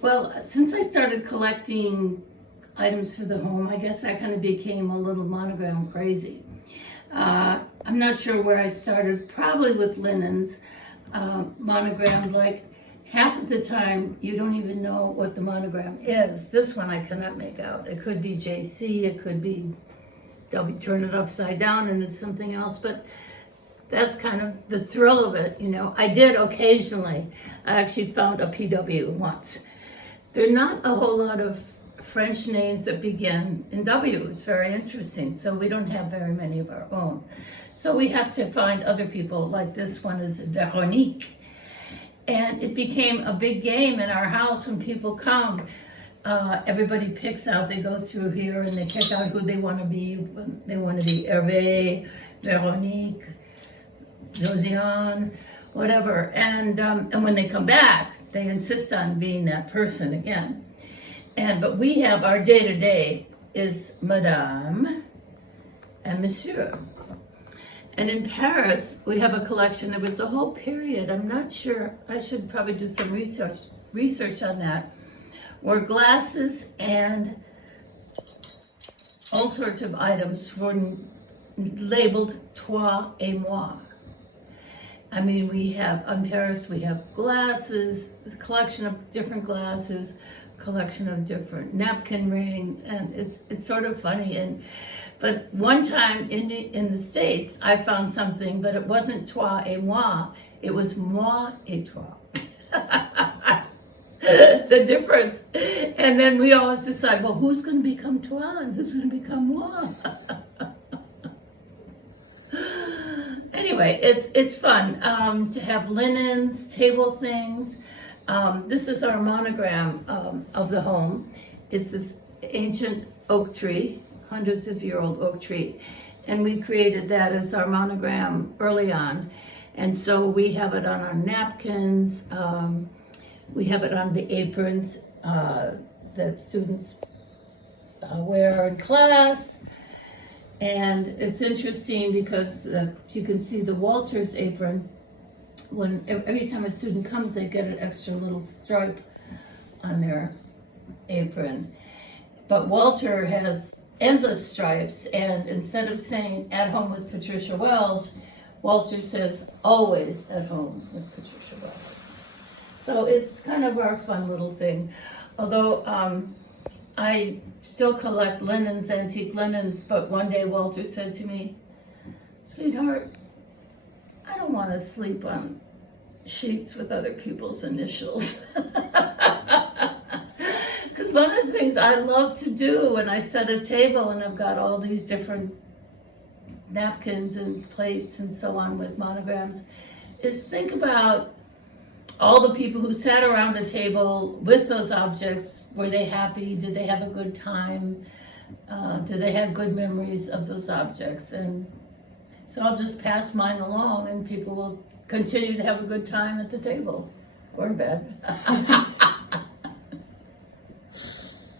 Well, since I started collecting items for the home, I guess I kind of became a little monogram crazy. I'm not sure where I started, probably with linens, monogrammed. Like half of the time you don't even know what the monogram is. This one I cannot make out. It could be JC, it could be W, turn it upside down and it's something else, but that's kind of the thrill of it, you know. I did occasionally. I actually found a PW once. There are not a whole lot of French names that begin in W. It's very interesting. So we don't have very many of our own. So we have to find other people, like this one is Veronique. And it became a big game in our house when people come. Everybody picks out, they go through here and they pick out who they want to be. They want to be Hervé, Veronique, Josiane, whatever. And when they come back, they insist on being that person again. But we have our day-to-day is Madame and Monsieur. And in Paris, we have a collection. There was a whole period, I'm not sure, I should probably do some research on that, where glasses and all sorts of items were labeled toi et moi. I mean, we have, in Paris, we have glasses, a collection of different glasses, collection of different napkin rings, and it's sort of funny. But one time in the States, I found something, but it wasn't toi et moi, it was moi et toi. The difference. And then we always decide, well, who's going to become toi and who's going to become moi? Anyway, it's fun to have linens, table things. This is our monogram of the home. It's this ancient oak tree, hundreds of year old oak tree. And we created that as our monogram early on. And so we have it on our napkins. We have it on the aprons that students wear in class. And it's interesting because you can see the Walters apron. When every time a student comes, they get an extra little stripe on their apron. But Walter has endless stripes, and instead of saying "at home with Patricia Wells," Walter says "always at home with Patricia Wells." So it's kind of our fun little thing. Although I still collect linens, antique linens, but one day Walter said to me, "Sweetheart, I don't want to sleep on sheets with other people's initials." Because one of the things I love to do when I set a table and I've got all these different napkins and plates and so on with monograms is think about all the people who sat around a table with those objects. Were they happy? Did they have a good time? Did they have good memories of those objects? And so I'll just pass mine along and people will continue to have a good time at the table or in bed.